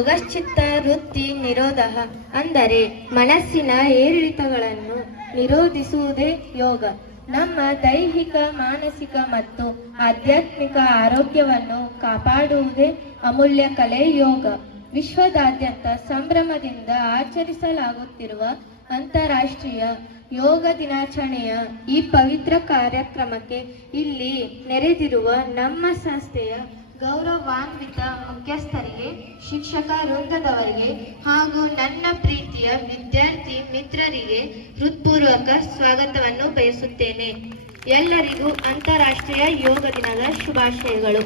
ಯೋಗಶ್ಚಿತ್ತ ವೃತ್ತಿ ನಿರೋಧ ಅಂದರೆ ಮನಸ್ಸಿನ ಏರಿಳಿತಗಳನ್ನು ನಿರೋಧಿಸುವುದೇ ಯೋಗ. ನಮ್ಮ ದೈಹಿಕ, ಮಾನಸಿಕ ಮತ್ತು ಆಧ್ಯಾತ್ಮಿಕ ಆರೋಗ್ಯವನ್ನು ಕಾಪಾಡುವುದೇ ಅಮೂಲ್ಯ ಕಲೆ ಯೋಗ. ವಿಶ್ವದಾದ್ಯಂತ ಸಂಭ್ರಮದಿಂದ ಆಚರಿಸಲಾಗುತ್ತಿರುವ ಅಂತಾರಾಷ್ಟ್ರೀಯ ಯೋಗ ದಿನಾಚರಣೆಯ ಈ ಪವಿತ್ರ ಕಾರ್ಯಕ್ರಮಕ್ಕೆ ಇಲ್ಲಿ ನೆರೆದಿರುವ ನಮ್ಮ ಸಂಸ್ಥೆಯ ಗೌರವಾನ್ವಿತ ಮುಖ್ಯಸ್ಥರಿಗೆ, ಶಿಕ್ಷಕ ವೃಂದದವರಿಗೆ ಹಾಗೂ ನನ್ನ ಪ್ರೀತಿಯ ವಿದ್ಯಾರ್ಥಿ ಮಿತ್ರರಿಗೆ ಹೃತ್ಪೂರ್ವಕ ಸ್ವಾಗತವನ್ನು ಬಯಸುತ್ತೇನೆ. ಎಲ್ಲರಿಗೂ ಅಂತಾರಾಷ್ಟ್ರೀಯ ಯೋಗ ದಿನದ ಶುಭಾಶಯಗಳು.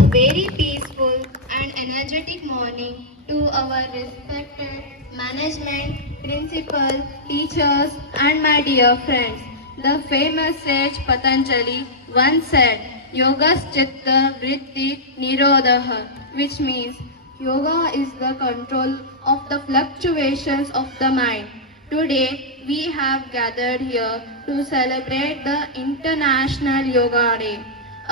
A very peaceful and energetic morning to our respected management, principal, teachers and my dear friends. The famous sage Patanjali once said, Yogaschitta Vritti Nirodha, which means yoga is the control of the fluctuations of the mind. Today we have gathered here to celebrate the International Yoga Day,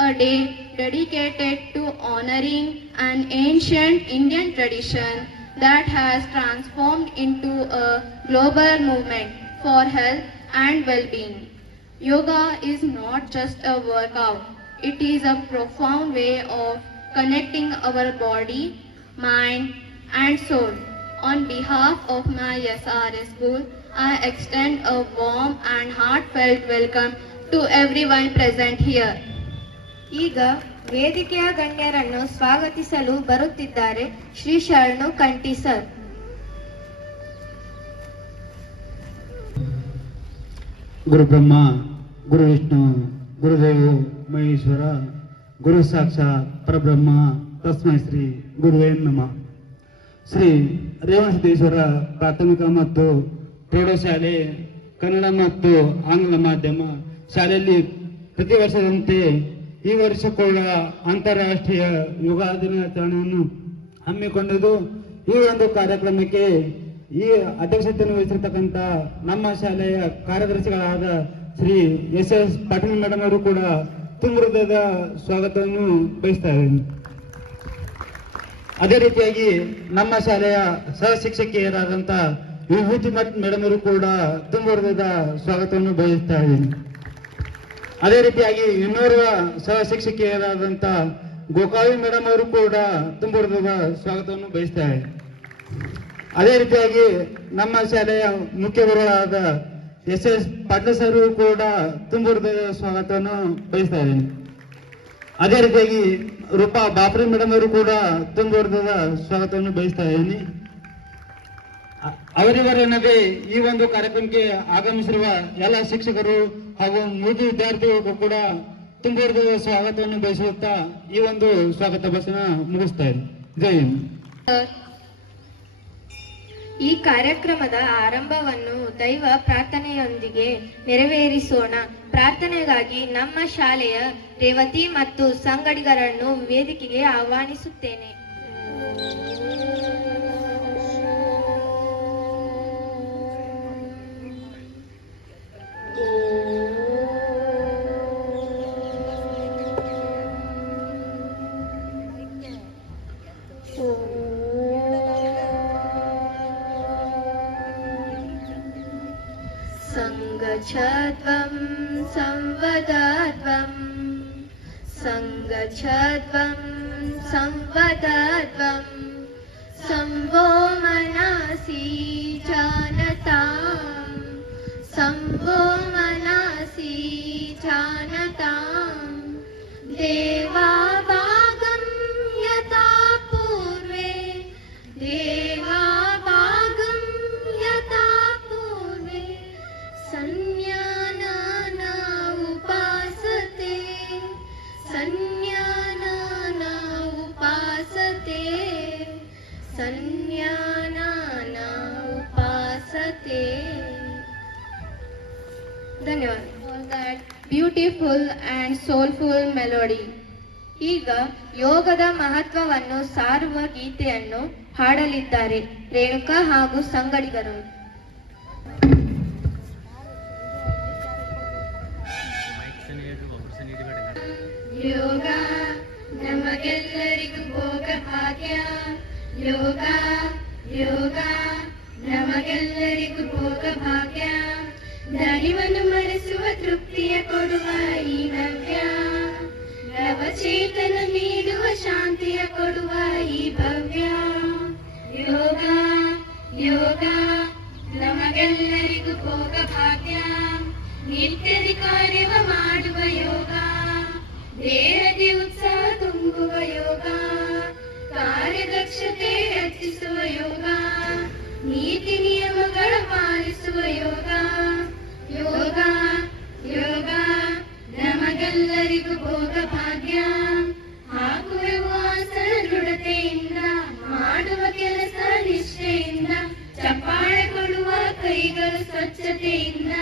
a day dedicated to honoring an ancient Indian tradition that has transformed into a global movement for health and well-being. Yoga is not just a workout. It is a profound way of connecting our body, mind and soul. On behalf of my SRS school, I extend a warm and heartfelt welcome to everyone present here. ಈಗ ವೇದಿಕೆಯ ಗಣ್ಯರನ್ನು ಸ್ವಾಗತಿಸಲು ಬರುತ್ತಿದ್ದಾರೆ ಶ್ರೀ ಶರಣು Kanthi sir. ಗುರು ಬ್ರಹ್ಮ, ಗುರು ವಿಷ್ಣು, ಗುರುದೇವೋ ಮಹೇಶ್ವರ, ಗುರು ಸಾಕ್ಷಾತ್ ಪರಬ್ರಹ್ಮ ತಸ್ಮೈ ಶ್ರೀ ಗುರುವೇ ನಮಃ. ಶ್ರೀ ರೇವಣಸಿದ್ದೇಶ್ವರ ಪ್ರಾಥಮಿಕ ಮತ್ತು ಪ್ರೌಢಶಾಲೆ ಕನ್ನಡ ಮತ್ತು ಆಂಗ್ಲ ಮಾಧ್ಯಮ ಶಾಲೆಯಲ್ಲಿ ಪ್ರತಿ ವರ್ಷದಂತೆ ಈ ವರ್ಷ ಕೂಡ ಅಂತಾರಾಷ್ಟ್ರೀಯ ಯೋಗ ದಿನಾಚರಣೆಯನ್ನು ಹಮ್ಮಿಕೊಂಡಿದ್ದು, ಈ ಒಂದು ಕಾರ್ಯಕ್ರಮಕ್ಕೆ ಈ ಅಧ್ಯಕ್ಷತೆಯನ್ನು ವಹಿಸಿರ್ತಕ್ಕಂಥ ನಮ್ಮ ಶಾಲೆಯ ಕಾರ್ಯದರ್ಶಿಗಳಾದ ಶ್ರೀ ಎಸ್ ಪಾಟೀಲ್ ಮೇಡಮ್ ಅವರು ಕೂಡ ತುಂಬ ಹೃದಯದ ಸ್ವಾಗತವನ್ನು ಬಯಸ್ತಾ ಇದ್ದೀನಿ. ಅದೇ ರೀತಿಯಾಗಿ ನಮ್ಮ ಶಾಲೆಯ ಸಹ ಶಿಕ್ಷಕಿಯರಾದಂಥ ವಿಭೂತಿ ಮಠ್ ಮೇಡಮ್ ಅವರು ಕೂಡ ತುಂಬ ಹೃದಯದ ಸ್ವಾಗತವನ್ನು ಬಯಸ್ತಾ ಇದ್ದೀನಿ. ಅದೇ ರೀತಿಯಾಗಿ ಇನ್ನೋರ್ವ ಸಹ ಶಿಕ್ಷಕಿಯರಾದಂಥ ಗೋಕಾವಿ ಮೇಡಮ್ ಅವರು ಕೂಡ ತುಂಬ ಹೃದಯದ ಸ್ವಾಗತವನ್ನು ಬಯಸ್ತಾರೆ. ಅದೇ ರೀತಿಯಾಗಿ ನಮ್ಮ ಶಾಲೆಯ ಮುಖ್ಯ ಗುರುಗಳಾದ ಎಸ್ ಪಾಟೀಲ್ ಸರ್ ಕೂಡ ತುಂಬ ಹೃದಯದ ಸ್ವಾಗತವನ್ನು ಬಯಸ್ತಾ ಇದ್ದೀನಿ. ಅದೇ ರೀತಿಯಾಗಿ ರೂಪಾ ಬಾಪ್ರೆ ಮೇಡಮ್ ಅವರು ಕೂಡ ತುಂಬ ಹೃದಯದ ಸ್ವಾಗತವನ್ನು ಬಯಸ್ತಾ ಇದ್ದೀನಿ. ಅವರಿವರೆನ್ನದೇ ಈ ಒಂದು ಕಾರ್ಯಕ್ರಮಕ್ಕೆ ಆಗಮಿಸಿರುವ ಎಲ್ಲ ಶಿಕ್ಷಕರು ಹಾಗೂ ಮೂರು ವಿದ್ಯಾರ್ಥಿಗಳಿಗೂ ಕೂಡ ತುಂಬ ಹೃದಯದ ಸ್ವಾಗತವನ್ನು ಬಯಸುತ್ತಾ ಈ ಒಂದು ಸ್ವಾಗತ ಭಾಷಣ ಮುಗಿಸ್ತಾ ಇದ್ದೀನಿ. ಜೈ ಹಿಂದ್. ಈ ಕಾರ್ಯಕ್ರಮದ ಆರಂಭವನ್ನು ದೈವ ಪ್ರಾರ್ಥನೆಯೊಂದಿಗೆ ನೆರವೇರಿಸೋಣ. ಪ್ರಾರ್ಥನೆಗಾಗಿ ನಮ್ಮ ಶಾಲೆಯ ರೇವತಿ ಮತ್ತು ಸಂಗಡಿಗರನ್ನು ವೇದಿಕೆಗೆ ಆಹ್ವಾನಿಸುತ್ತೇನೆ. ಸಂಗಚ್ಛದ್ವಂ ಸಂವದದ್ವಂ ಸಂಗಚ್ಛದ್ವಂ ಸಂವದದ್ವಂ ಸಂವೋ ಮನಸಿ ಜಾನತಾಂ ಸಂವೋ ಮನಸಿ ಜಾನತಾಂ ದೇವಾಭಾಗಂ ಯಥಾ ಪೂರ್ವೆ ದೇವಾಭಾಗಂ ಯಥಾ ಪೂರ್ವೆ ಸಂಜ್ಞಾನಾನ ಉಪಾಸತೆ ಸಂಜ್ಞಾನಾನ ಉಪಾಸತೆ ಸಂಜ್ಞಾನಾನ ಉಪಾಸತೆ. ಧನ್ಯವಾದ. That beautiful and soulful melody. ಈಗ ಯೋಗದ ಮಹತ್ವವನ್ನು ಸಾರುವ ಗೀತೆಯನ್ನು ಹಾಡಲಿದ್ದಾರೆ ರೇಣುಕಾ ಹಾಗೂ ಸಂಗಡಿಗರು. ಯೋಗ ನಮಗೆಲ್ಲರಿಗೂ ಭೋಗ ಭಾಗ್ಯ, ಯೋಗ ಯೋಗ ನಮಗೆಲ್ಲರಿಗೂ ಭೋಗ ಭಾಗ್ಯ, ದಣಿವನ್ನು ಮರೆಸುವ ತೃಪ್ತಿಯ ಕೊಡುವ ಈ ನವ್ಯ, ನವಚೇತನ ನೀಡುವ ಶಾಂತಿಯ ಕೊಡುವ ಈ ಭವ್ಯ. ಯೋಗ ಯೋಗ ನಮಗೆಲ್ಲರಿಗೂ ಭೋಗ ಭಾಗ್ಯ, ನಿತ್ಯದಿ ಕಾರ್ಯವ ಮಾಡುವ ಯೋಗ, ದೇಹದಿ ಉತ್ಸಾಹ ತುಂಬುವ ಯೋಗ, ಕಾರ್ಯದಕ್ಷತೆ ಹೆಚ್ಚಿಸುವ ಯೋಗ, ನೀತಿ ನಿಯಮಗಳ ಪಾಲಿಸುವ ಯೋಗ. ಯೋಗ ಯೋಗ ನಮಗೆಲ್ಲರಿಗೂ ಭೋಗ ಭಾಗ್ಯ, ಹಾಕುವೆವು ಆಸನ ದೃಢತೆಯಿಂದ, ಮಾಡುವ ಕೆಲಸ ನಿಷ್ಠೆಯಿಂದ, ಚಪ್ಪಾಳೆ ಕೊಡುವ ಕೈಗಳು ಸ್ವಚ್ಛತೆಯಿಂದ,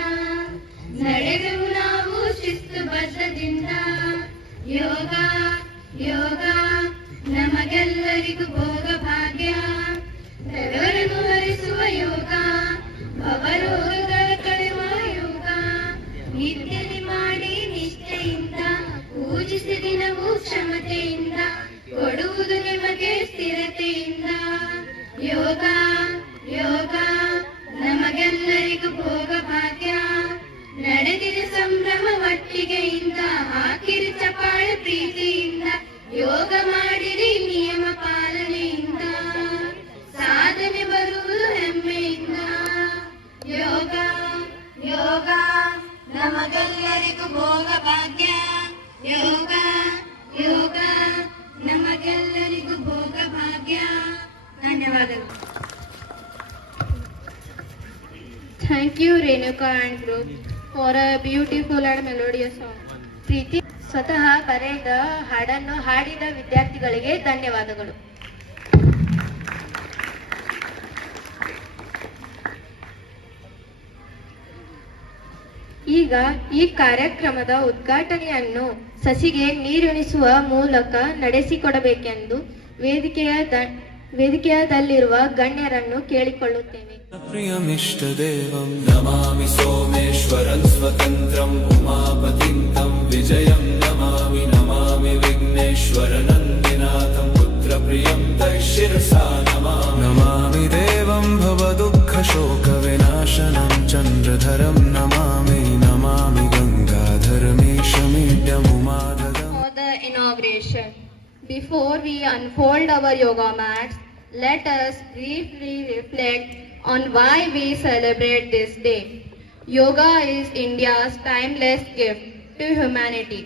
ನಡೆವೆವು ನಾವು ಶಿಸ್ತು ಬದ್ಧದಿಂದ. ಯೋಗ ಯೋಗ ನಮಗೆಲ್ಲರಿಗೂ ಭೋಗ ಭಾಗ್ಯ, ಬೆವರನ್ನು ಹರಿಸುವ ಯೋಗ, ಭವರೋಗಗಳ ಕಳೆಯುವ ಯೋಗ, ನಿತ್ಯದಿ ಮಾಡಿ ನಿಷ್ಠೆಯಿಂದ, ಪೂಜಿಸಿ ದಿನವೂ ಕ್ಷಮತೆಯಿಂದ, ಕೊಡುವುದು ನಿಮಗೆ ಸ್ಥಿರತೆಯಿಂದ. ಯೋಗ ಯೋಗ ನಮಗೆಲ್ಲರಿಗೂ ಭೋಗ ಭಾಗ್ಯ, ನಡೆದಿದೆ ಸಂಭ್ರಮ ಒಟ್ಟಿಗೆಯಿಂದ, ಹಾಕಿರಿ ಚಪಾಳೆ ಪ್ರೀತಿಯಿಂದ, ಯೋಗ ಮಾಡಿರಿ ನಿಯಮ ಪಾಲನೆಯಿಂದ, ಸಾಧನೆ ಬರುವುದು ಹೆಮ್ಮೆಯಿಂದ. ಯೋಗ ಯೋಗ ನಮಗೆಲ್ಲರಿಗೂ ಭೋಗ ಭಾಗ್ಯ, ಯೋಗ ಯೋಗ ನಮಗೆಲ್ಲರಿಗೂ ಭೋಗ ಭಾಗ್ಯ. ಧನ್ಯವಾದಗಳು. Thank you, Renuka and group, for a beautiful and melodious song. ಪ್ರೀತಿ ಸ್ವತಃ ಬರೆದ ಹಾಡನ್ನು ಹಾಡಿದ ವಿದ್ಯಾರ್ಥಿಗಳಿಗೆ ಧನ್ಯವಾದಗಳು. ಈಗ ಈ ಕಾರ್ಯಕ್ರಮದ ಉದ್ಘಾಟನೆಯನ್ನು ಸಸಿಗೆ ನೀರುಣಿಸುವ ಮೂಲಕ ನಡೆಸಿಕೊಡಬೇಕೆಂದು ವೇದಿಕೆಯದಲ್ಲಿರುವ ಗಣ್ಯರನ್ನು ಕೇಳಿಕೊಳ್ಳುತ್ತೇವೆ. प्रियमिष्टदेवं नमामि सोमेश्वरं स्वतन्त्रं उमापतिं तं विजयं नमामि नमामि विघ्नेश्वरनन्दिनाथं पुत्रप्रियं तैशिरसा नमामि नमामि देवं भवदुःखशोकविनाशनं चन्द्रधरं Namami Namami गङ्गाधरमीशमीड्यमुमाददम्. For the inauguration, before we unfold our yoga mats, let us briefly reflect on why we celebrate this day. Yoga is India's timeless gift to humanity.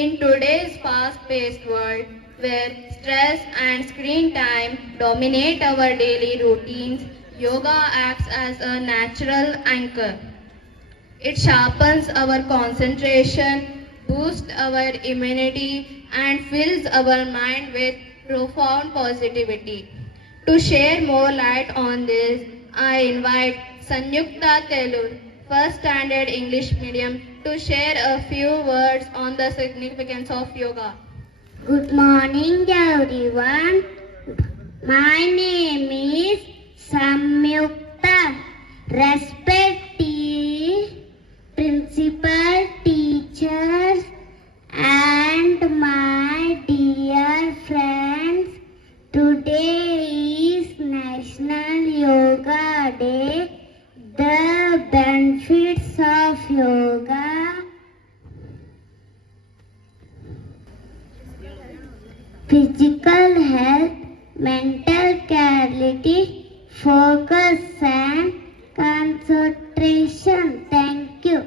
In today's fast-paced world, where stress and screen time dominate our daily routines, yoga acts as a natural anchor. It sharpens our concentration, boosts our immunity, and fills our mind with profound positivity. To share more light on this, I invite Sanyukta Telur, First Standard English Medium, to share a few words on the significance of yoga. Good morning, everyone. My name is Samyukta. Respected principal, teachers, and my dear friends, today is National Yoga Day. The benefits of yoga: physical health, mental clarity, focus and concentration. Thank you.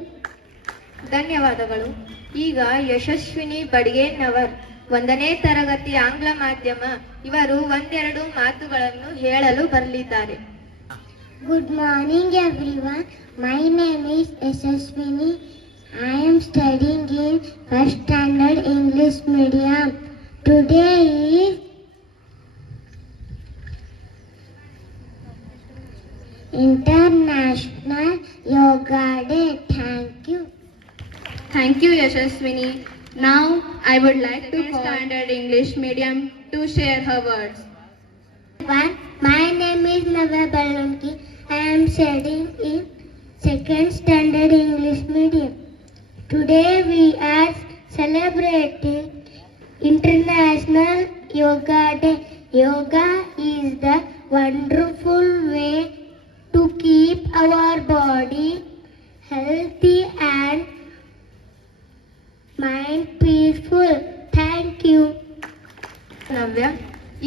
ಧನ್ಯವಾದಗಳು. ಈಗ ಯಶಸ್ವಿನಿ ಬಡಿಗೇನವರ್, 1ನೇ ತರಗತಿ ಆಂಗ್ಲ ಮಾಧ್ಯಮ, ಇವರು ಒಂದೆರಡು ಮಾತುಗಳನ್ನು ಹೇಳಲು ಬರಲಿದ್ದಾರೆ. Good morning, everyone. My name is Yashaswini. I am studying in First Standard English Medium. Today is International Yoga Day. Thank you. Thank you, Yashaswini. Now, I would like to call Standard English Medium to share her words. My name is Navya Balunki. I am studying in Second Standard English Medium. Today we are celebrating International Yoga Day. Yoga is our body healthy and mind peaceful. Thank you. ನವ್ಯ.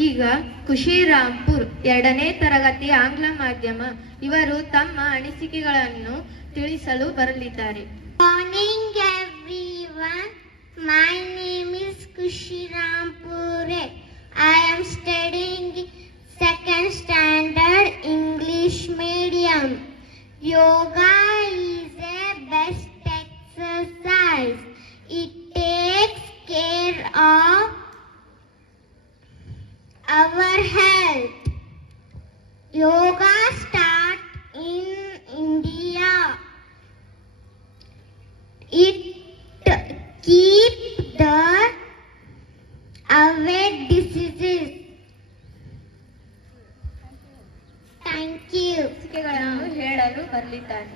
ಈಗ ಖುಷಿರಾಂಪುರ್ 2ನೇ ತರಗತಿ ಆಂಗ್ಲ ಮಾಧ್ಯಮ ಇವರು ತಮ್ಮ ಅನಿಸಿಕೆಗಳನ್ನು ತಿಳಿಸಲು ಬರಲಿದ್ದಾರೆ. Morning everyone. My name is Kushirampure. I am studying second standard English medium. Yoga is a best exercise. It takes care of our health. Yoga starts in India. It keeps the away diseases. Thank you. ಅನಿಸಿಕೆಗಳನ್ನು ಹೇಳಲು ಬರಲಿದ್ದಾರೆ.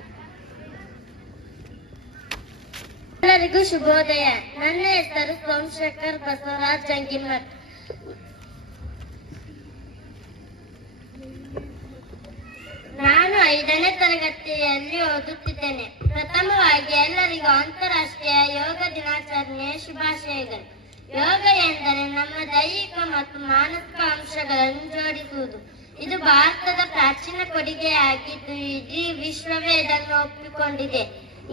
ಎಲ್ಲರಿಗೂ ಶುಭೋದಯ. ನನ್ನ ಹೆಸರು ಸೋಮಶೇಖರ್ ಬಸವರಾಜ್ ಜಂಗಿಮಠ್. ನಾನು 5ನೇ ತರಗತಿಯಲ್ಲಿ ಓದುತ್ತಿದ್ದೇನೆ. ಪ್ರಥಮವಾಗಿ ಎಲ್ಲರಿಗೂ ಅಂತಾರಾಷ್ಟ್ರೀಯ ಯೋಗ ದಿನಾಚರಣೆಯ ಶುಭಾಶಯಗಳು. ಯೋಗ ಎಂದರೆ ನಮ್ಮ ದೈಹಿಕ ಮತ್ತು ಮಾನಸಿಕ ಅಂಶಗಳನ್ನು ಜೋಡಿಸುವುದು. ಇದು ಭಾರತದ ಪ್ರಾಚೀನ ಕೊಡುಗೆಯಾಗಿದ್ದು ಇಡೀ ವಿಶ್ವವೇ ಇದನ್ನು ಒಪ್ಪಿಕೊಂಡಿದೆ.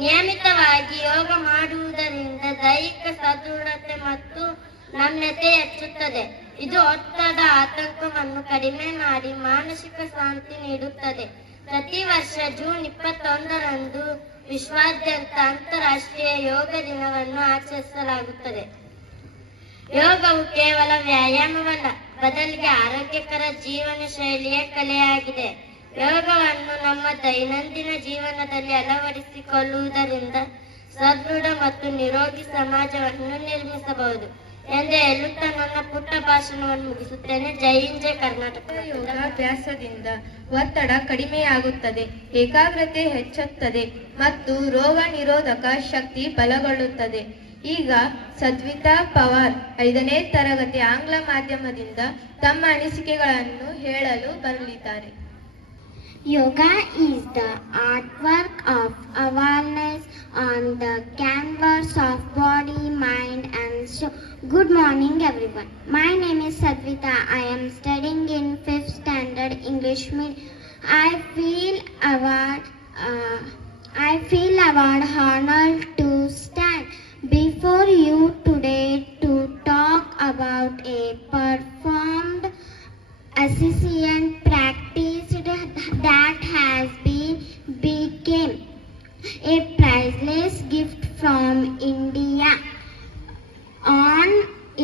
ನಿಯಮಿತವಾಗಿ ಯೋಗ ಮಾಡುವುದರಿಂದ ದೈಹಿಕ ಸದೃಢತೆ ಮತ್ತು ನಮ್ಯತೆ ಹೆಚ್ಚುತ್ತದೆ. ಇದು ಒತ್ತಡ, ಆತಂಕವನ್ನು ಕಡಿಮೆ ಮಾಡಿ ಮಾನಸಿಕ ಶಾಂತಿ ನೀಡುತ್ತದೆ. ಪ್ರತಿ ವರ್ಷ ಜೂನ್ 21ರಂದು ವಿಶ್ವಾದ್ಯಂತ ಅಂತಾರಾಷ್ಟ್ರೀಯ ಯೋಗ ದಿನವನ್ನು ಆಚರಿಸಲಾಗುತ್ತದೆ. ಯೋಗವು ಕೇವಲ ವ್ಯಾಯಾಮವಲ್ಲ, ಬದಲಿಗೆ ಆರೋಗ್ಯಕರ ಜೀವನ ಶೈಲಿಯ ಕಲೆಯಾಗಿದೆ. ಯೋಗವನ್ನು ನಮ್ಮ ದೈನಂದಿನ ಜೀವನದಲ್ಲಿ ಅಳವಡಿಸಿಕೊಳ್ಳುವುದರಿಂದ ಸದೃಢ ಮತ್ತು ನಿರೋಗಿ ಸಮಾಜವನ್ನು ನಿರ್ಮಿಸಬಹುದು ಎಂದು ಹೇಳುತ್ತಾ ನನ್ನ ಪುಟ್ಟ ಭಾಷಣವನ್ನು ಮುಗಿಸುತ್ತೇನೆ. ಜೈ ಹಿಂದ್, ಜೈ ಕರ್ನಾಟಕ. ಯೋಗಾಭ್ಯಾಸದಿಂದ ಒತ್ತಡ ಕಡಿಮೆಯಾಗುತ್ತದೆ, ಏಕಾಗ್ರತೆ ಹೆಚ್ಚುತ್ತದೆ ಮತ್ತು ರೋಗ ನಿರೋಧಕ ಶಕ್ತಿ ಬಲಗೊಳ್ಳುತ್ತದೆ. ಈಗ ಸದ್ವಿತಾ ಪವಾರ್ 5ನೇ ತರಗತಿ ಆಂಗ್ಲ ಮಾಧ್ಯಮದಿಂದ ತಮ್ಮ ಅನಿಸಿಕೆಗಳನ್ನು ಹೇಳಲು ಬರಲಿದ್ದಾರೆ. Yoga is the artwork of awareness on the canvas of body, mind and soul. Good morning everyone. My name is Sadvita. I am studying in 5th standard English medium. I feel honored to stand before you today to talk about a performed assistant practice that has become a priceless gift from India. On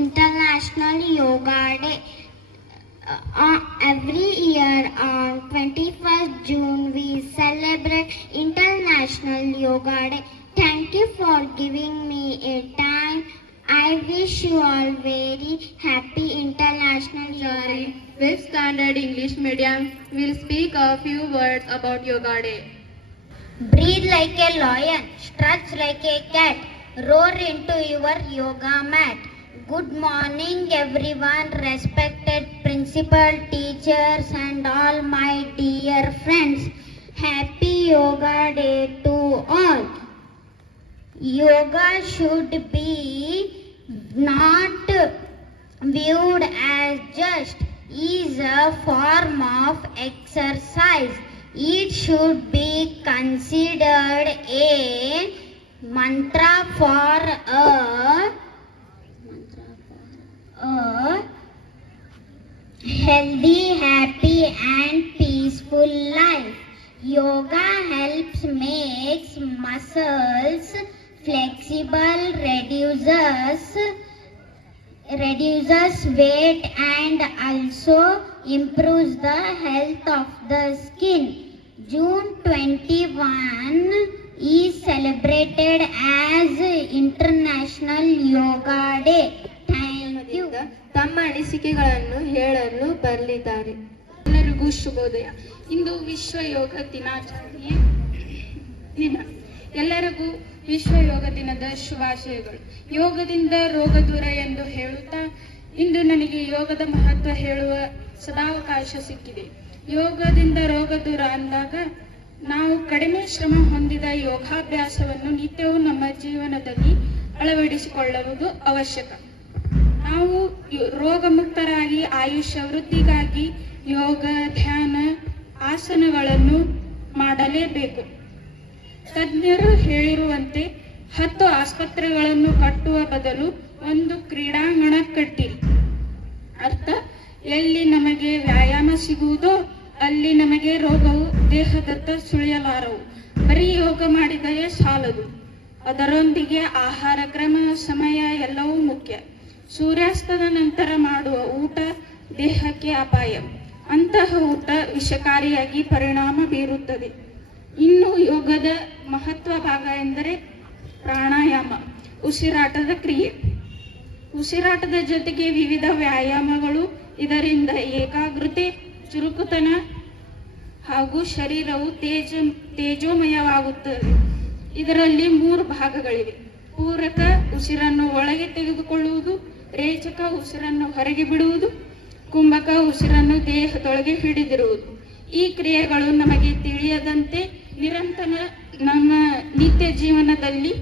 International Yoga Day, every year on 21st June we celebrate International Yoga Day. Thank you for giving me a time. I wish you all very happy International Yoga Day. 5th standard English medium will speak a few words about Yoga Day. Breathe like a lion, stretch like a cat, roar into your yoga mat. Good morning everyone, respected principal, teachers and all my dear friends. Happy Yoga Day to all. Yoga should be not viewed as just is a form of exercise. It should be considered a mantra for a healthy, happy and peaceful life. Yoga helps makes muscles flexible, reduces weight and also improves the health of the skin. June 21 is celebrated as International Yoga Day. Thank you. ತಮ್ಮ ಅನಿಸಿಕೆಗಳನ್ನು ಹೇಳಲು ಬರಲಿದ್ದಾರೆ. ಎಲ್ಲರಿಗೂ ಶುಭೋದಯ. ಇಂದು ವಿಶ್ವ ಯೋಗ ದಿನಾಚರಣೆಯ ದಿನ. ಎಲ್ಲರಿಗೂ ವಿಶ್ವ ಯೋಗ ದಿನದ ಶುಭಾಶಯಗಳು. ಯೋಗದಿಂದ ರೋಗ ದೂರ ಎಂದು ಹೇಳುತ್ತಾ ಇಂದು ನನಗೆ ಯೋಗದ ಮಹತ್ವ ಹೇಳುವ ಸದಾವಕಾಶ ಸಿಕ್ಕಿದೆ. ಯೋಗದಿಂದ ರೋಗ ದೂರ ಅಂದಾಗ ನಾವು ಕಡಿಮೆ ಶ್ರಮ ಹೊಂದಿದ ಯೋಗಾಭ್ಯಾಸವನ್ನು ನಿತ್ಯವೂ ನಮ್ಮ ಜೀವನದಲ್ಲಿ ಅಳವಡಿಸಿಕೊಳ್ಳುವುದು ಅವಶ್ಯಕ. ನಾವು ರೋಗಮುಕ್ತರಾಗಿ ಆಯುಷ್ಯ ವೃದ್ಧಿಗಾಗಿ ಯೋಗ, ಧ್ಯಾನ, ಆಸನಗಳನ್ನು ಮಾಡಲೇಬೇಕು. ತಜ್ಞರು ಹೇಳಿರುವಂತೆ 10 ಆಸ್ಪತ್ರೆಗಳನ್ನು ಕಟ್ಟುವ ಬದಲು ಒಂದು ಕ್ರೀಡಾಂಗಣ ಕಟ್ಟಿರಿ. ಅರ್ಥ, ಎಲ್ಲಿ ನಮಗೆ ವ್ಯಾಯಾಮ ಸಿಗುವುದೋ ಅಲ್ಲಿ ನಮಗೆ ರೋಗವು ದೇಹದತ್ತ ಸುಳಿಯಲಾರವು. ಬರೀ ಯೋಗ ಮಾಡಿದರೆ ಸಾಲದು, ಅದರೊಂದಿಗೆ ಆಹಾರ ಕ್ರಮ, ಸಮಯ ಎಲ್ಲವೂ ಮುಖ್ಯ. ಸೂರ್ಯಾಸ್ತದ ನಂತರ ಮಾಡುವ ಊಟ ದೇಹಕ್ಕೆ ಅಪಾಯ. ಅಂತಹ ಊಟ ವಿಷಕಾರಿಯಾಗಿ ಪರಿಣಾಮ ಬೀರುತ್ತದೆ. ಇನ್ನು ಯೋಗದ ಮಹತ್ವ ಭಾಗ ಎಂದರೆ ಪ್ರಾಣಾಯಾಮ, ಉಸಿರಾಟದ ಕ್ರಿಯೆ. ಉಸಿರಾಟದ ಜೊತೆಗೆ ವಿವಿಧ ವ್ಯಾಯಾಮಗಳು. ಇದರಿಂದ ಏಕಾಗ್ರತೆ, ಚುರುಕುತನ ಹಾಗೂ ಶರೀರವು ತೇಜೋಮಯವಾಗುತ್ತದೆ. ಇದರಲ್ಲಿ 3 ಭಾಗಗಳಿವೆ. ಪೂರಕ, ಉಸಿರನ್ನು ಒಳಗೆ ತೆಗೆದುಕೊಳ್ಳುವುದು. ರೇಚಕ, ಉಸಿರನ್ನು ಹೊರಗೆ ಬಿಡುವುದು. ಕುಂಭಕ, ಉಸಿರನ್ನು ದೇಹದೊಳಗೆ ಹಿಡಿದಿರುವುದು. ಈ ಕ್ರಿಯೆಗಳು ನಮಗೆ ತಿಳಿಯದಂತೆ ನಿರಂತರ ನಮ್ಮ ನಿತ್ಯ ಜೀವನದಲ್ಲಿ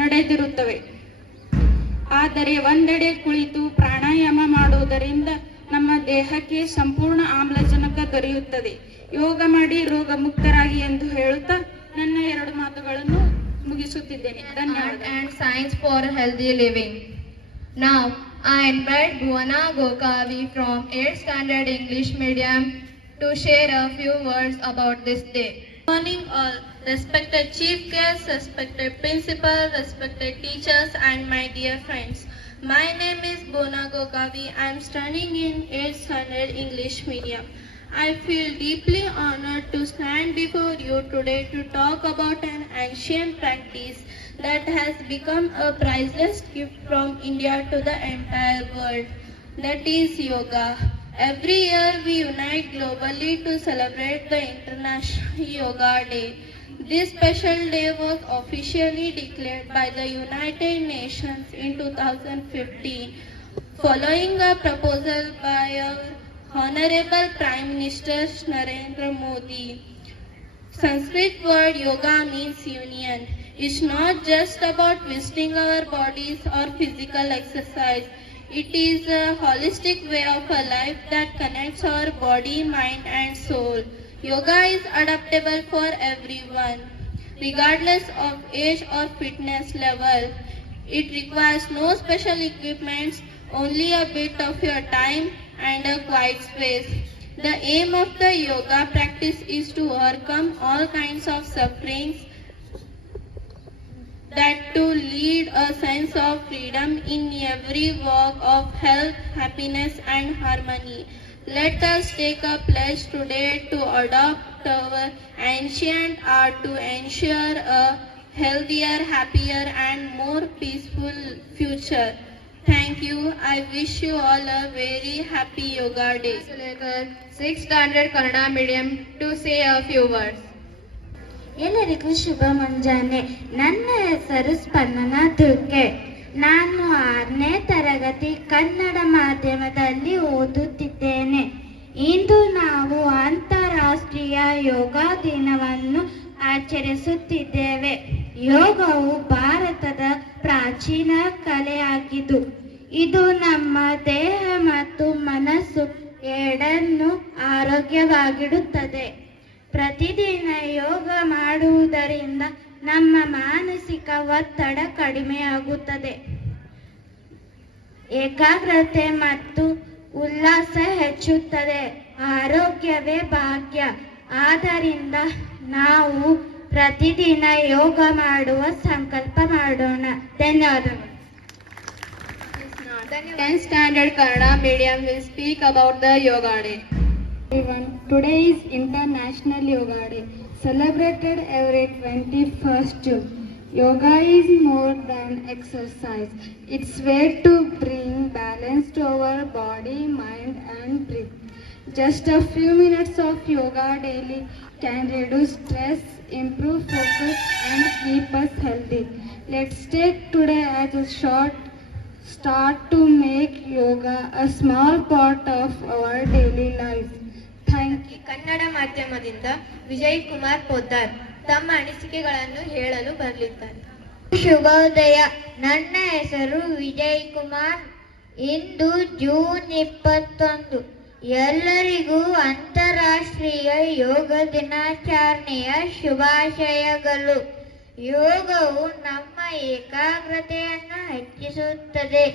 ನಡೆದಿರುತ್ತವೆ. ಆದರೆ ಒಂದೆಡೆ ಕುಳಿತು ಪ್ರಾಣಾಯಾಮ ಮಾಡುವುದರಿಂದ ನಮ್ಮ ದೇಹಕ್ಕೆ ಸಂಪೂರ್ಣ ಆಮ್ಲಜನಕ ದೊರೆಯುತ್ತದೆ. ಯೋಗ ಮಾಡಿ ರೋಗ ಮುಕ್ತರಾಗಿ ಎಂದು ಹೇಳುತ್ತಾ ನನ್ನ 2 ಮಾತುಗಳನ್ನು ಮುಗಿಸುತ್ತಿದ್ದೇನೆ. ಧನ್ಯವಾದ. And science for healthy living. Now, I invite Bhuvana Gokavi from 8th Standard English Medium to share a few words about this day. Good morning all. Respected chief guests, respected principal, respected teachers and my dear friends. My name is Bhuvana Gokavi. I am studying in 8th Standard English Medium. I feel deeply honored to stand before you today to talk about an ancient practice that has become a priceless gift from India to the entire world. That is yoga. Every year we unite globally to celebrate the International Yoga Day. This special day was officially declared by the United Nations in 2015, following a proposal by our Honorable Prime Minister Narendra Modi. Sanskrit word yoga means union. It's not just about twisting our bodies or physical exercise. It is a holistic way of a life that connects our body, mind and soul. Yoga is adaptable for everyone, regardless of age or fitness level. It requires no special equipment, only a bit of your time and a quiet space. The aim of the yoga practice is to overcome all kinds of sufferings, that to lead a sense of freedom in every walk of health, happiness and harmony. Let us take a pledge today to adopt our ancient art to ensure a healthier, happier and more peaceful future. Thank you. I wish you all a very happy yoga day. 6th Standard Kannada Medium to say a few words. ಎಲ್ಲರಿಗೂ ಶುಭ ಮುಂಜಾನೆ. ನನ್ನ ಹೆಸರು ಸ್ಪಂದನ ದುರ್ಗೆ. ನಾನು 6ನೇ ತರಗತಿ ಕನ್ನಡ ಮಾಧ್ಯಮದಲ್ಲಿ ಓದುತ್ತಿದ್ದೇನೆ. ಇಂದು ನಾವು ಅಂತಾರಾಷ್ಟ್ರೀಯ ಯೋಗ ದಿನವನ್ನು ಆಚರಿಸುತ್ತಿದ್ದೇವೆ. ಯೋಗವು ಭಾರತದ ಪ್ರಾಚೀನ ಕಲೆಯಾಗಿದ್ದು ಇದು ನಮ್ಮ ದೇಹ ಮತ್ತು ಮನಸ್ಸು ಎರಡನ್ನೂ ಆರೋಗ್ಯವಾಗಿಡುತ್ತದೆ. ಪ್ರತಿದಿನ ಯೋಗ ಮಾಡುವುದರಿಂದ ನಮ್ಮ ಮಾನಸಿಕ ಒತ್ತಡ ಕಡಿಮೆಯಾಗುತ್ತದೆ, ಏಕಾಗ್ರತೆ ಮತ್ತು ಉಲ್ಲಾಸ ಹೆಚ್ಚುತ್ತದೆ. ಆರೋಗ್ಯವೇ ಭಾಗ್ಯ. ಆದ್ದರಿಂದ ನಾವು ಪ್ರತಿದಿನ ಯೋಗ ಮಾಡುವ ಸಂಕಲ್ಪ ಮಾಡೋಣ. ಧನ್ಯವಾದಗಳು. 10th Standard Kannada Medium will speak about the Yoga Day. Everyone, today is International Yoga Day, celebrated every 21st June. Yoga is more than exercise. It's way to bring balance to our body, mind and breath. Just a few minutes of yoga daily can reduce stress, improve focus and keep us healthy. Let's take today as a short start to make yoga a small part of our daily life. Thank you. Kannada ಮಾಧ್ಯಮದಿಂದ ವಿಜಯ್ ಕುಮಾರ್ ಪೋದ್ದಾರ್. ತಮ್ಮ ಅನಿಸಿಕೆಗಳನ್ನು ಹೇಳಲು ಬರಲಿದ್ದಾರೆ. ಶುಭೋದಯ. ನನ್ನ ಹೆಸರು ವಿಜಯ್ ಕುಮಾರ್. ಇಂದು June 21. ಎಲ್ಲರಿಗೂ ಅಂತಾರಾಷ್ಟ್ರೀಯ ಯೋಗ ದಿನಾಚರಣೆಯ ಶುಭಾಶಯಗಳು. ಯೋಗವು ನಮ್ಮ ಏಕಾಗ್ರತೆಯನ್ನು ಹೆಚ್ಚಿಸುತ್ತದೆ.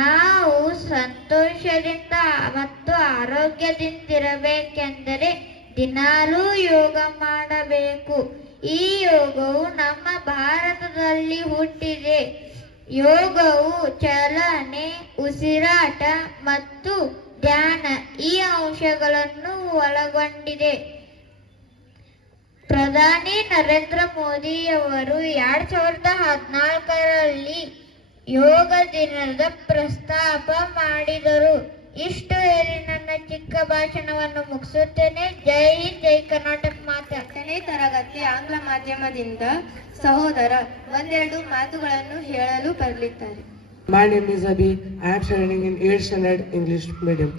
ನಾವು ಸಂತೋಷದಿಂದ ಮತ್ತು ಆರೋಗ್ಯದಿಂದಿರಬೇಕೆಂದರೆ ದಿನಾಲೂ ಯೋಗ ಮಾಡಬೇಕು. ಈ ಯೋಗವು ನಮ್ಮ ಭಾರತದಲ್ಲಿ ಹುಟ್ಟಿದೆ. ಯೋಗವು ಚಲನೆ, ಉಸಿರಾಟ ಮತ್ತು ಧ್ಯಾನ ಈ ಅಂಶಗಳನ್ನು ಒಳಗೊಂಡಿದೆ. ಪ್ರಧಾನಿ ನರೇಂದ್ರ ಮೋದಿಯವರು 2014ರಲ್ಲಿ ಯೋಗ ದಿನದ ಪ್ರಸ್ತಾಪ ಮಾಡಿದರು. ಇಷ್ಟು ಹೇಳಿ ನನ್ನ ಚಿಕ್ಕ ಭಾಷಣವನ್ನು ಮುಗಿಸುತ್ತೇನೆ. ಜೈ ಹಿಂದ್, ಜೈ ಕರ್ನಾಟಕ ಮಾತೆ. 10ನೇ ತರಗತಿ ಆಂಗ್ಲ ಮಾಧ್ಯಮದಿಂದ ಸಹೋದರ ಒಂದೆರಡು ಮಾತುಗಳನ್ನು ಹೇಳಲು ಬರಲಿದ್ದಾರೆ. My name is Abhi. I am studying in 8th standard English medium.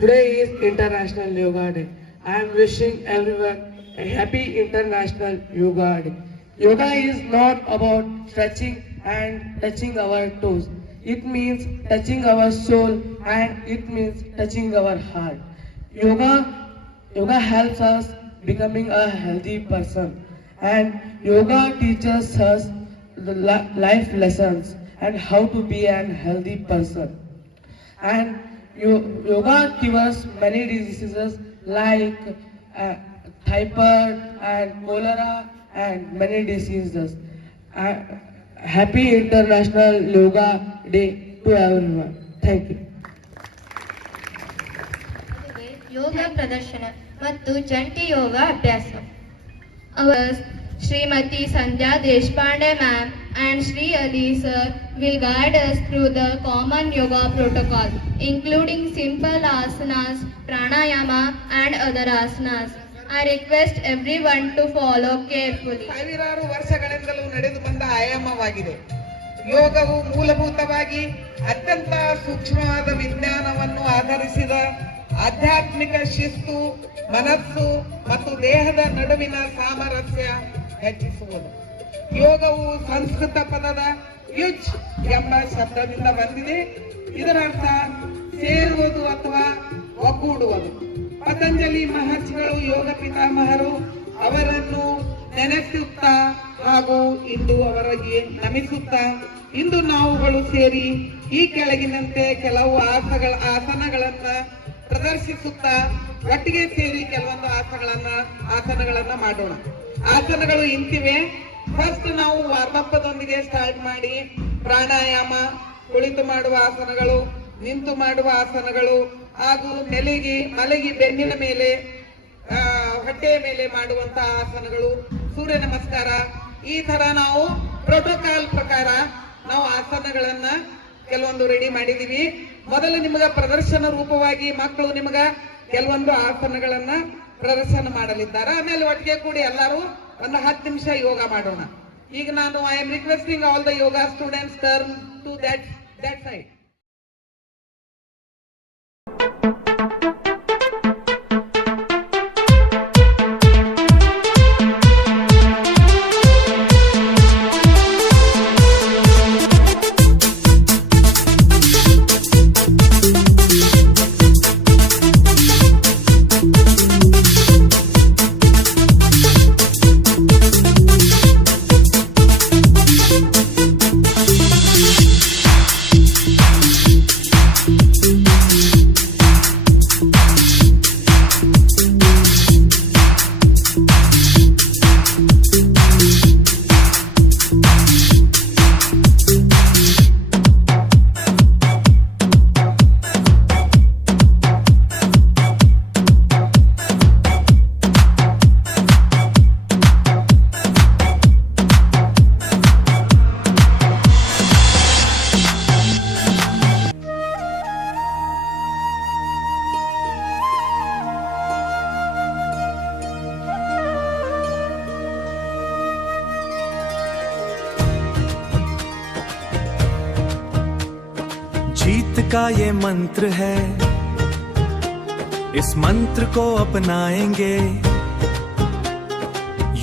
Today is International Yoga Day. I am wishing everyone a happy International Yoga Day. Yoga is not about stretching and touching our toes. It means touching our soul and it means touching our heart. Yoga helps us becoming a healthy person, and yoga teaches us the life lessons and how to be an healthy person. And yoga cures many diseases like typhoid and cholera and many diseases. Happy International Yoga Day to everyone. Thank you. ಯೋಗ ಪ್ರದರ್ಶನ ಮತ್ತು ಜಂಟಿ ಯೋಗ ಅಭ್ಯಾಸ. Our Srimati Sandhya Deshpande ma'am and Shri Ali sir will guide us through the common yoga protocol, including simple asanas, pranayama and other asanas. I request everyone to follow carefully. ಸಾವಿರಾರು ವರ್ಷಗಳಿಂದಲೂ ನಡೆದು ಬಂದ ಆಯಾಮವಾಗಿದೆ. ಯೋಗವು ಮೂಲಭೂತವಾಗಿ ಅತ್ಯಂತ ಸೂಕ್ಷ್ಮವಾದ ವಿಜ್ಞಾನವನ್ನು ಆಧರಿಸಿದ ಆಧ್ಯಾತ್ಮಿಕ ಶಿಸ್ತು, ಮನಸ್ಸು ಮತ್ತು ದೇಹದ ನಡುವಿನ ಸಾಮರಸ್ಯ ಹೆಚ್ಚಿಸುವುದು. ಯೋಗವು ಸಂಸ್ಕೃತ ಪದದ ಯುಜ್ ಎಂಬ ಶಬ್ದದಿಂದ ಬಂದಿದೆ. ಇದರರ್ಥ ಸೇರುವುದು ಅಥವಾ ಒಗ್ಗೂಡುವುದು. ಪತಂಜಲಿ ಮಹರ್ಷಿಗಳು ಯೋಗ ಪಿತಾಮಹರು ಅವರನ್ನು ನೆನೆಸುತ್ತಾ ಹಾಗೂ ಇಂದು ಅವರಿಗೆ ನಮಿಸುತ್ತಾ ಇಂದು ನಾವುಗಳು ಸೇರಿ ಈ ಕೆಳಗಿನಂತೆ ಕೆಲವು ಆಸನಗಳನ್ನ ಪ್ರದರ್ಶಿಸುತ್ತಾ ಒಟ್ಟಿಗೆ ಸೇರಿ ಕೆಲವೊಂದು ಆಸನಗಳನ್ನ ಮಾಡೋಣ. ಆಸನಗಳು ಇಂತಿವೆ. ಫಸ್ಟ್ ನಾವು ವಾರ್ಮಪ್ಪದೊಂದಿಗೆ ಸ್ಟಾರ್ಟ್ ಮಾಡಿ ಪ್ರಾಣಾಯಾಮ, ಕುಳಿತು ಮಾಡುವ ಆಸನಗಳು, ನಿಂತು ಮಾಡುವ ಆಸನಗಳು ಹಾಗೂ ಮಲಗಿ ಬೆನ್ನಿನ ಮೇಲೆ ಹೊಟ್ಟೆಯ ಮೇಲೆ ಮಾಡುವಂತಹ ಆಸನಗಳು, ಸೂರ್ಯ ನಮಸ್ಕಾರ, ಈ ತರ ನಾವು ಪ್ರೋಟೋಕಾಲ್ ಪ್ರಕಾರ ನಾವು ಆಸನಗಳನ್ನ ಕೆಲವೊಂದು ರೆಡಿ ಮಾಡಿದೀವಿ. ಮೊದಲು ನಿಮಗ ಪ್ರದರ್ಶನ ರೂಪವಾಗಿ ಮಕ್ಕಳು ನಿಮಗ ಕೆಲವೊಂದು ಆಸನಗಳನ್ನ ಪ್ರದರ್ಶನ ಮಾಡಲಿದ್ದಾರೆ. ಆಮೇಲೆ ಒಟ್ಟಿಗೆ ಕೂಡಿ ಎಲ್ಲರೂ ಒಂದು 10 ನಿಮಿಷ ಯೋಗ ಮಾಡೋಣ. ಈಗ ನಾನು I am requesting all the yoga students turn to that side. जीत का ये मंत्र है, इस मंत्र को अपनाएंगे,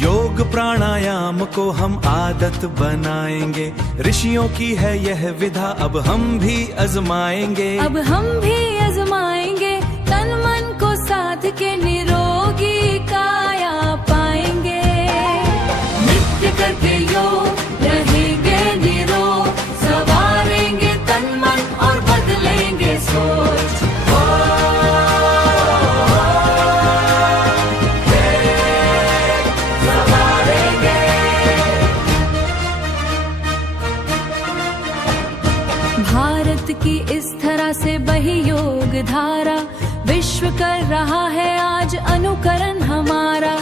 योग प्राणायाम को हम आदत बनाएंगे, ऋषियों की है यह विधा, अब हम भी आजमाएंगे। अब हम भी आजमाएंगे, तन मन को साध के निरोगी काया पाएंगे। नित्य करके योग रहेंगे निरोग, संवारेंगे तन मन और बदलेंगे सोच। भारत की इस तरह से बही योग धारा, विश्व कर रहा है आज अनुकरण हमारा।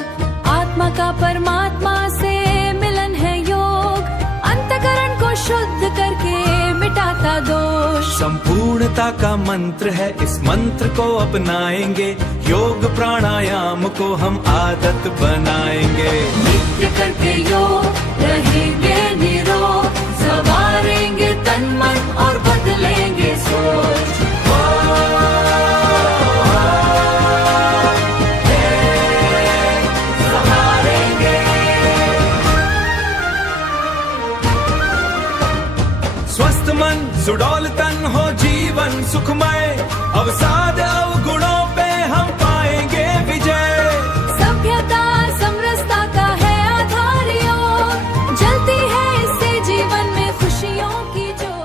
आत्मा का परमात्मा से मिलन है योग, अंतकरण को शुद्ध करके मिटाता दोष। संपूर्णता का मंत्र है, इस मंत्र को अपनाएंगे, योग प्राणायाम को हम आदत बनाएंगे। नित्य करके योग रहेंगे निरोग, संवारेंगे तन मन और बदलेंगे सोच। स्वस्थ मन सुडौल तन हो जीवन सुखमय, अवसाद अवगुणों पे हम पाएंगे विजय। सभ्यता समरसता का है आधार योग, जलती है इससे जीवन में खुशियों की ज्योत।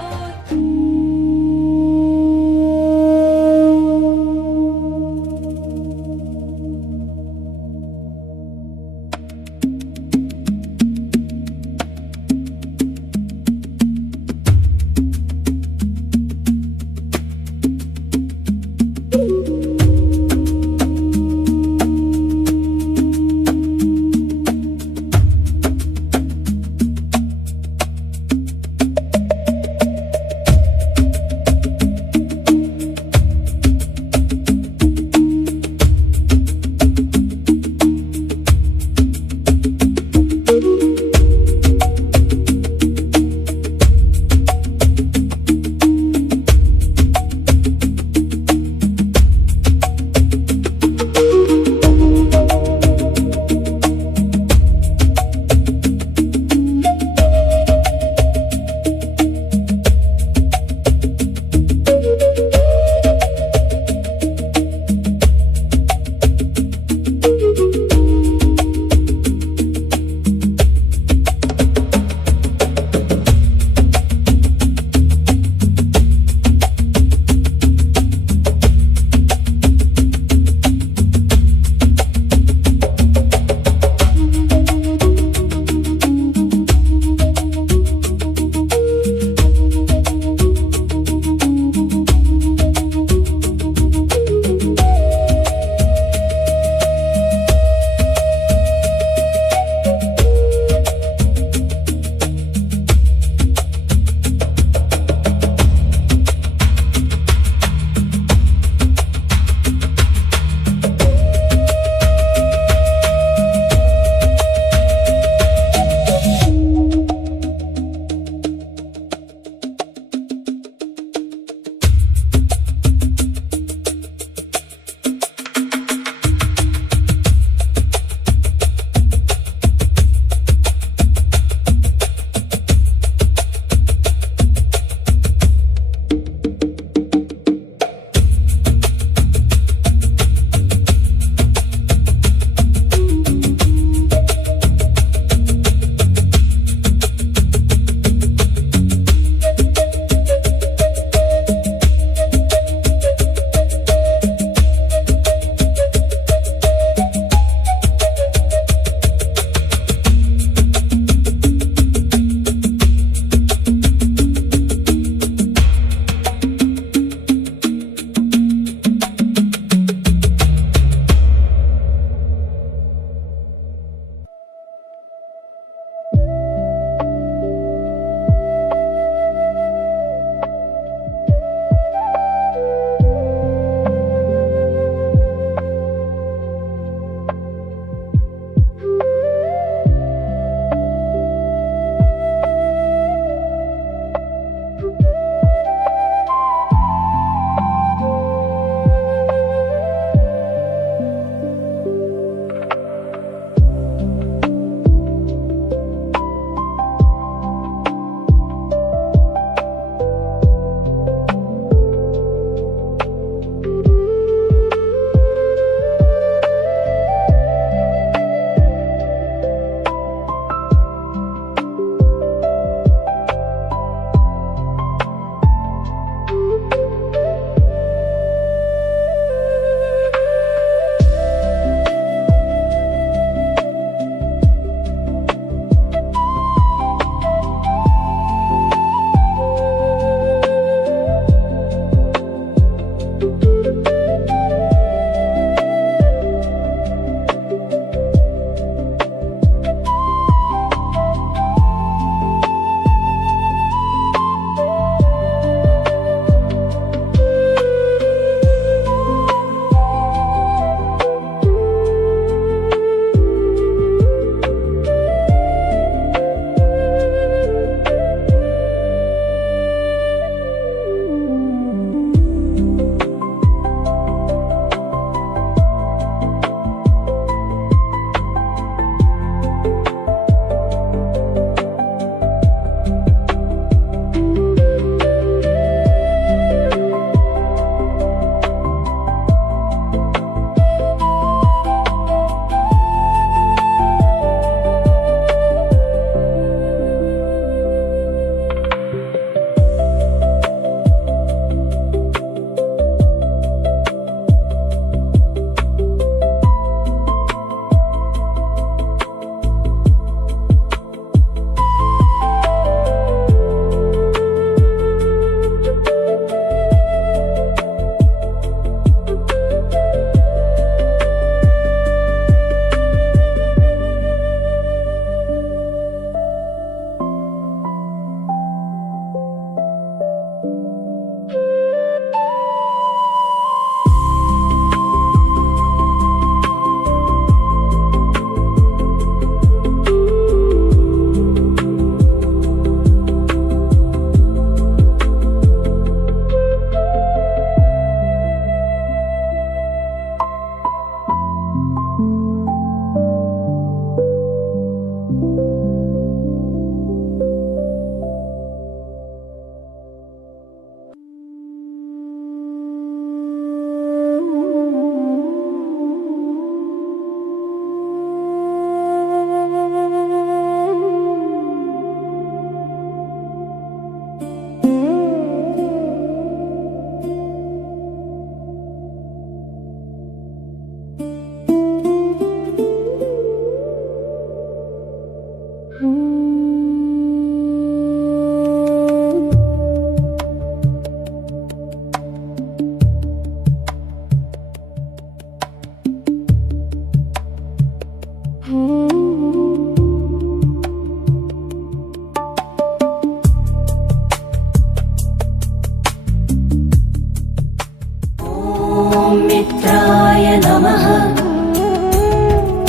मित्राय नमः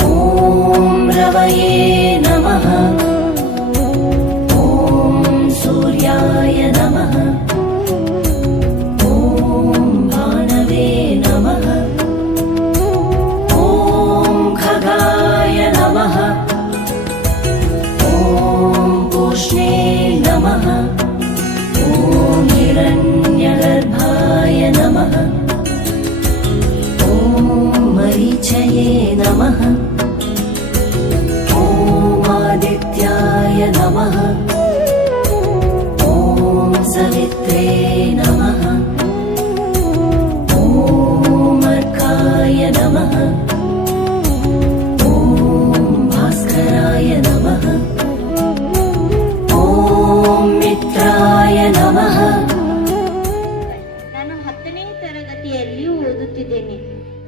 ॐ रवये नमः ॐ सूर्याय नमः ॐ भानवे नमः ॐ खगाय नमः ॐ पूष्णे नमः ॐ हिरण्यगर्भाय नमः मरीचये नमः ॐ आदित्याय नमः ॐ सवित्रे नमः ॐ अर्काय नमः ॐ भास्कराय नमः ॐ मित्राय नमः। ನಾನು 10ನೇ ತರಗತಿಯಲ್ಲಿ ಓದುತ್ತಿದ್ದೇನೆ.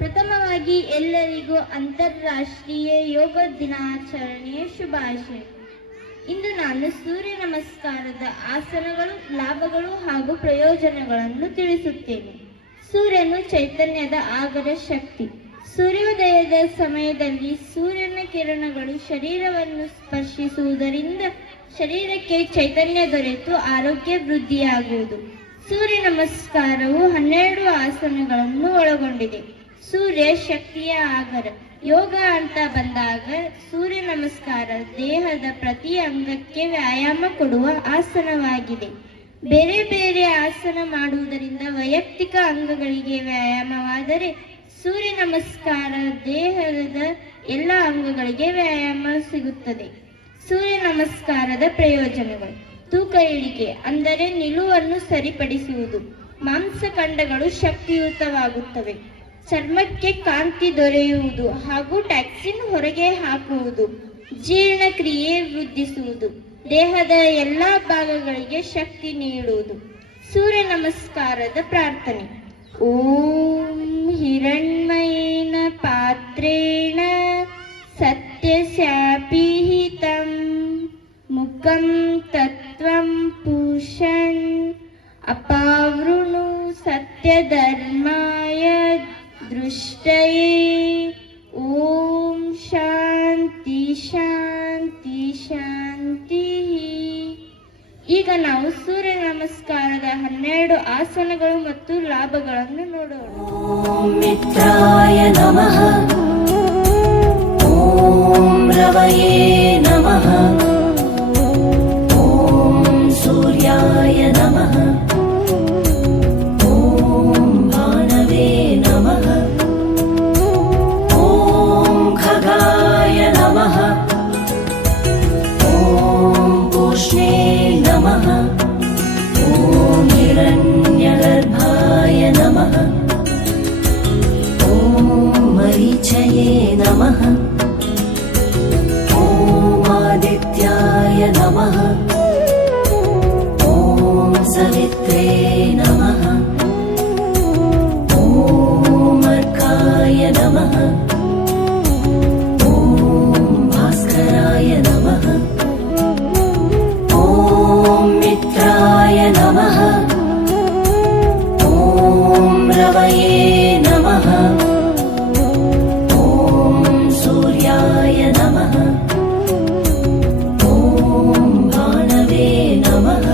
ಪ್ರಥಮವಾಗಿ ಎಲ್ಲರಿಗೂ ಅಂತಾರಾಷ್ಟ್ರೀಯ ಯೋಗ ದಿನಾಚರಣೆಯ ಶುಭಾಶಯ. ಇಂದು ನಾನು ಸೂರ್ಯ ನಮಸ್ಕಾರದ ಆಸನಗಳು, ಲಾಭಗಳು ಹಾಗೂ ಪ್ರಯೋಜನಗಳನ್ನು ತಿಳಿಸುತ್ತೇನೆ. ಸೂರ್ಯನು ಚೈತನ್ಯದ ಆಗರ ಶಕ್ತಿ. ಸೂರ್ಯೋದಯದ ಸಮಯದಲ್ಲಿ ಸೂರ್ಯನ ಕಿರಣಗಳು ಶರೀರವನ್ನು ಸ್ಪರ್ಶಿಸುವುದರಿಂದ ಶರೀರಕ್ಕೆ ಚೈತನ್ಯ ದೊರೆತು ಆರೋಗ್ಯ ವೃದ್ಧಿಯಾಗುವುದು. ಸೂರ್ಯ ನಮಸ್ಕಾರವು 12 ಆಸನಗಳನ್ನು ಒಳಗೊಂಡಿದೆ. ಸೂರ್ಯ ಶಕ್ತಿಯ ಆಗರ. ಯೋಗ ಅಂತ ಬಂದಾಗ ಸೂರ್ಯ ನಮಸ್ಕಾರ ದೇಹದ ಪ್ರತಿ ಅಂಗಕ್ಕೆ ವ್ಯಾಯಾಮ ಕೊಡುವ ಆಸನವಾಗಿದೆ. ಬೇರೆ ಬೇರೆ ಆಸನ ಮಾಡುವುದರಿಂದ ವೈಯಕ್ತಿಕ ಅಂಗಗಳಿಗೆ ವ್ಯಾಯಾಮವಾದರೆ ಸೂರ್ಯ ನಮಸ್ಕಾರ ದೇಹದ ಎಲ್ಲ ಅಂಗಗಳಿಗೆ ವ್ಯಾಯಾಮ ಸಿಗುತ್ತದೆ. ಸೂರ್ಯ ನಮಸ್ಕಾರದ ಪ್ರಯೋಜನಗಳು: ತೂಕ ಇಳಿಕೆ ಅಂದರೆ ನಿಲುವನ್ನು ಸರಿಪಡಿಸುವುದು, ಮಾಂಸಖಂಡಗಳು ಶಕ್ತಿಯುತವಾಗುತ್ತವೆ, ಚರ್ಮಕ್ಕೆ ಕಾಂತಿ ದೊರೆಯುವುದು ಹಾಗೂ ಟಾಕ್ಸಿನ್ ಹೊರಗೆ ಹಾಕುವುದು, ಜೀರ್ಣಕ್ರಿಯೆ ವೃದ್ಧಿಸುವುದು, ದೇಹದ ಎಲ್ಲ ಭಾಗಗಳಿಗೆ ಶಕ್ತಿ ನೀಡುವುದು. ಸೂರ್ಯ ನಮಸ್ಕಾರದ ಪ್ರಾರ್ಥನೆ: ಓಂ ಹಿರಣ್ಮಯೇನ ಪಾತ್ರೇಣ ಸತ್ಯಸ್ಯಾಪಿಹಿತಂ ಮುಖಂ ತತ್ವಂ ಪುಷನ್ ಅಪಾವೃಣು ಸತ್ಯಧರ್ಮಾಯ ದೃಷ್ಟಯೇ. ಓಂ ಶಾಂತಿ ಶಾಂತಿ ಶಾಂತಿ. ಈಗ ನಾವು ಸೂರ್ಯ ನಮಸ್ಕಾರದ 12 ಆಸನಗಳು ಮತ್ತು ಲಾಭಗಳನ್ನು ನೋಡೋಣ. ಓಂ ಮಿತ್ರಾಯ ನಮಃ ಓಂ ರವಯೇ ನಮಃ ಓಂ ಸೂರ್ಯಾಯ ನಮಃ ಓಂ ಭಾನವೇ ನಮಃ ಓಂ ಖಗಾಯ ನಮಃ ಓಂ ಪೂಷ್ಣೇ ನಮಃ ಓಂ ಹಿರಣ್ಯಗರ್ಭಾಯ ನಮಃ ಓಂ ಮರೀಚಯೇ ನಮಃ ಓಂ ಆದಿತ್ಯಾಯ ನಮಃ ಓಂ ಸವಿತ್ರೆ ನಮಃ ಓಂ ಅರ್ಕಾಯ ನಮಃ ಓಂ ಭಾಸ್ಕರಾಯ ನಮಃ ಓಂ ಮಿತ್ರಾಯ ನಮಃ ಓಂ ರವಯೇ ನಮಃ ಓಂ ಸೂರ್ಯಾಯ ನಮಃ ಓಂ ಭಾನವೇ ನಮಃ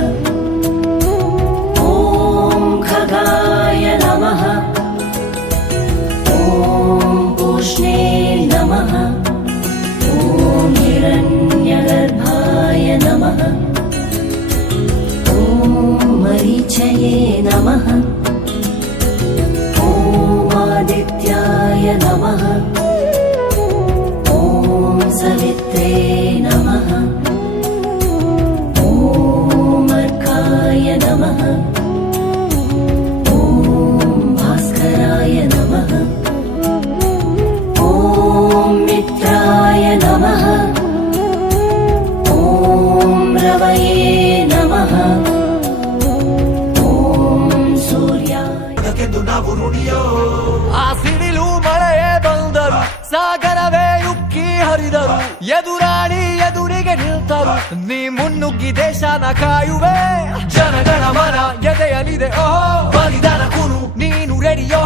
ಓಂ ಖಗಾಯ ನಮಃ ಓಂ ಪೂಷ್ಣೇ ನಮಃ ಓಂ ಹಿರಣ್ಯಗರ್ಭಾಯ ನಮಃ ಓಂ ಮರೀಚ ಕುಣಿಯೋ. ಆ ಸಿಡಿಲು ಮಳೆಯೇ ಬಂದರು, ಸಾಗರವೇ ಉಕ್ಕಿ ಹರಿದರು, ಎದುರಾಳಿ ಎದುರಿಗೆ ನಿಲ್ತರು, ನೀ ಮುನ್ನುಗ್ಗಿ ದೇಶನ ಕಾಯುವೆ. ಜನಗಣ ಮನ ಎದೆಯಲಿದೆ ಓಹೋ, ಬಲಿದಾನ ಕುನು ನೀನು ರೆಡಿಯೋ,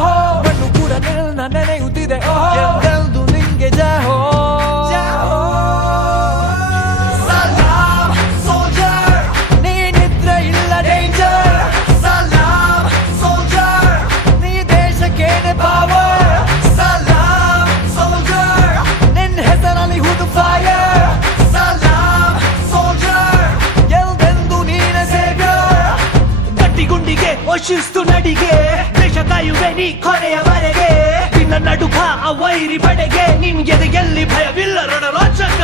ಮಣ್ಣು ಕೂಡ ನಿನ್ನ ನೆನೆಯುತ್ತಿದೆ ಓಹೋ, ಎಂದೆಂದು ನಿಂಗೆ ಜಯ ಹೋ. ಸಲಾಮ್ ಸೋಲ್ಜರ್, ನೀನಿದ್ರೆ ಇಲ್ಲ ಡೇಂಜರ್. ಸಲಾಮ್ ಸೋಲ್ಜರ್, ನೀ ದೇಶಕ್ಕೇನೆ ಪವರ್. ಸಲಾಮ್ ಸೋಲ್ಜರ್, ನಿನ್ನ ಹೆಸರಲ್ಲಿ ಹುದು ಫೈರ್. ಸಲಾಮ್ ಸೋಲ್ಜರ್, ಎಲ್ದೆಂದು ನೀನೆ ಸೇವ್ಯರ್. ಗಟ್ಟಿಗುಂಡಿಗೆ ಶಿಸ್ತು ನಡಿಗೆ, ದೇಶ ಕಾಯುವೆ ನೀ ಕೊನೆಯವರೆಗೆ. ನಿನ್ನ ನಡುಕ ಆ ವೈರಿ ಪಡೆಗೆ, ನಿನ್ಗೆ ಎಲ್ಲಿ ಭಯವಿಲ್ಲ ರಣರೋಚಕ.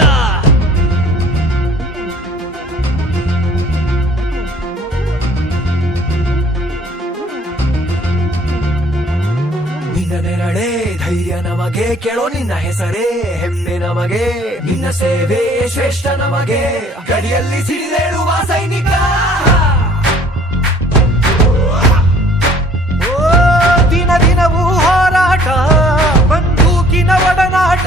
ನಿನ್ನ ನೆರಳೆ ಧೈರ್ಯ ನಮಗೆ, ಕೇಳೋ ನಿನ್ನ ಹೆಸರೇ ಹೆಮ್ಮೆ ನಮಗೆ, ನಿನ್ನ ಸೇವೆ ಶ್ರೇಷ್ಠ ನಮಗೆ, ಗಡಿಯಲ್ಲಿ ಸಿಡಿದೇಳುವ ಸೈನಿಕ. ದಿನ ದಿನವೂ ಹೋರಾಟ, ಬಂದೂಕಿನ ಒಡನಾಟ,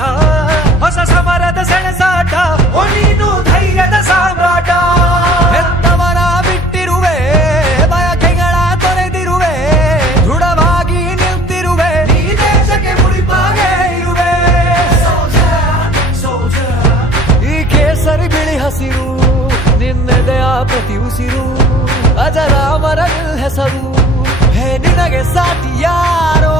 ಹೊಸ ಸಮರದ ಸೆಣಸಾಟ, ಓ ನೀನು ಧೈರ್ಯದ ಸಾಮ್ರಾಟ. ಹೆತ್ತವರ ಬಿಟ್ಟಿರುವೆ, ಬಯಕೆಗಳ ತೊರೆದಿರುವೆ, ದೃಢವಾಗಿ ನಿಲ್ತಿರುವೆ, ಈ ದೇಶಕ್ಕೆ ಮುಡಿಪಾಗೆ ಇರುವೆ. ಈ ಕೇಸರಿ ಬಿಳಿ ಹಸಿರು, ನಿನ್ನೆದೆಯ ಪ್ರತಿ ಉಸಿರು, ಅಜರಾಮರ ನಿಲ್ ಹೆಸರು, ಹೇ ನಿನಗೆ ಸಾಟಿ ಯಾರೋ.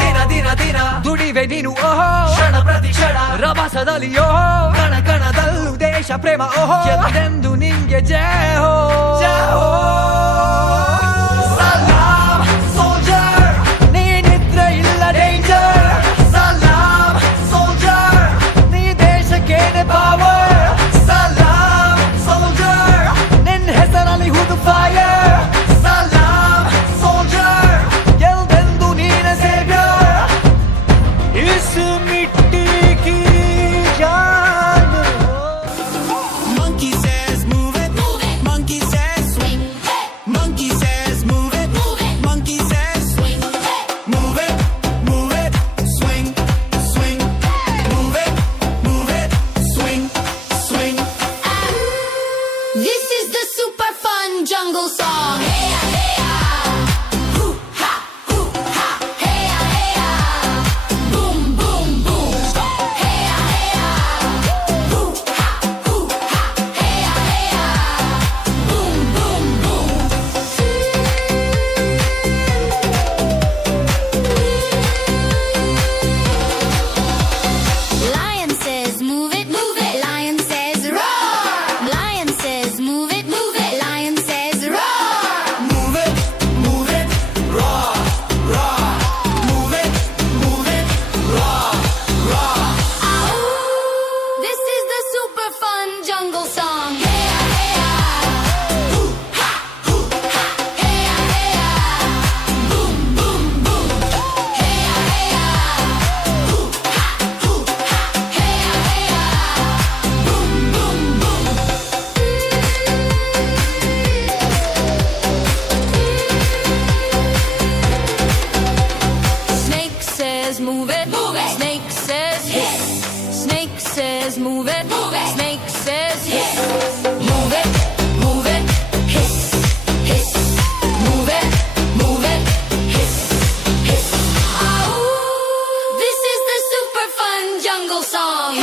ದಿನ ದಿನ ದಿನ ದುಡಿವೆ ನೀನು ಓಹೋ, ಕ್ಷಣ ಪ್ರತಿ ಕ್ಷಣ ರಭಸದಲ್ಲಿ ಓಹೋ, ಕಣ ಕಣದಲ್ಲೂ ದೇಶ ಪ್ರೇಮ ಓಹೋ, ಎಂದೆಂದು ನಿಂಗೆ ಜಯ ಹೋ. ಸಲಾಮ್ ಸೋಲ್ಜರ್, ನೀನಿದ್ರೆ ಇಲ್ಲ ಡೇಂಜರ್. ಸಲಾಮ್ ಸೋಲ್ಜರ್, ನೀ ದೇಶಕ್ಕೇನೆ ಪವರ್. ಸಲಾಮ್ ಸೋಲ್ಜರ್, ನಿನ್ನ ಹೆಸರಲ್ಲಿ ಹುದು ಫೈರ್. ಸಲಾಮ್ ಸೋಲ್ಜರ್, ಎಲ್ದೆಂದು ನೀನೆ ಸೇವ್ಯರ್. ಇಸ್ ಮಿಟ್ಟಿ ಕಿ ಜಾನ್. Monkey says move it, monkey says swing, monkey says move it, monkey says swing, move it, swing, swing, move it, swing, swing. This is the super fun jungle song. Hey ya, hey ya. Hoo ha, hey ya, hey ya. Boom, boom, boom. Hey ya, hey ya. Hoo ha, hey ya, hey ya. Boom, boom, boom. Lion says move it, lion says roar. Lion says move it, lion says roar. Move it, roar, roar. Move it, roar, roar. This is the super fun jungle song. Hey ya, hey ya. Hoo ha, hey ya, hey ya. Boom, boom, boom. Hey ya, hey ya. Hoo ha, hey ya, hey ya. Boom, boom, boom. Snake says move it, snake says hiss. Snake says move it, snake says hiss. Move it, hiss, hiss. Move it, hiss, hiss. This is the super fun jungle song.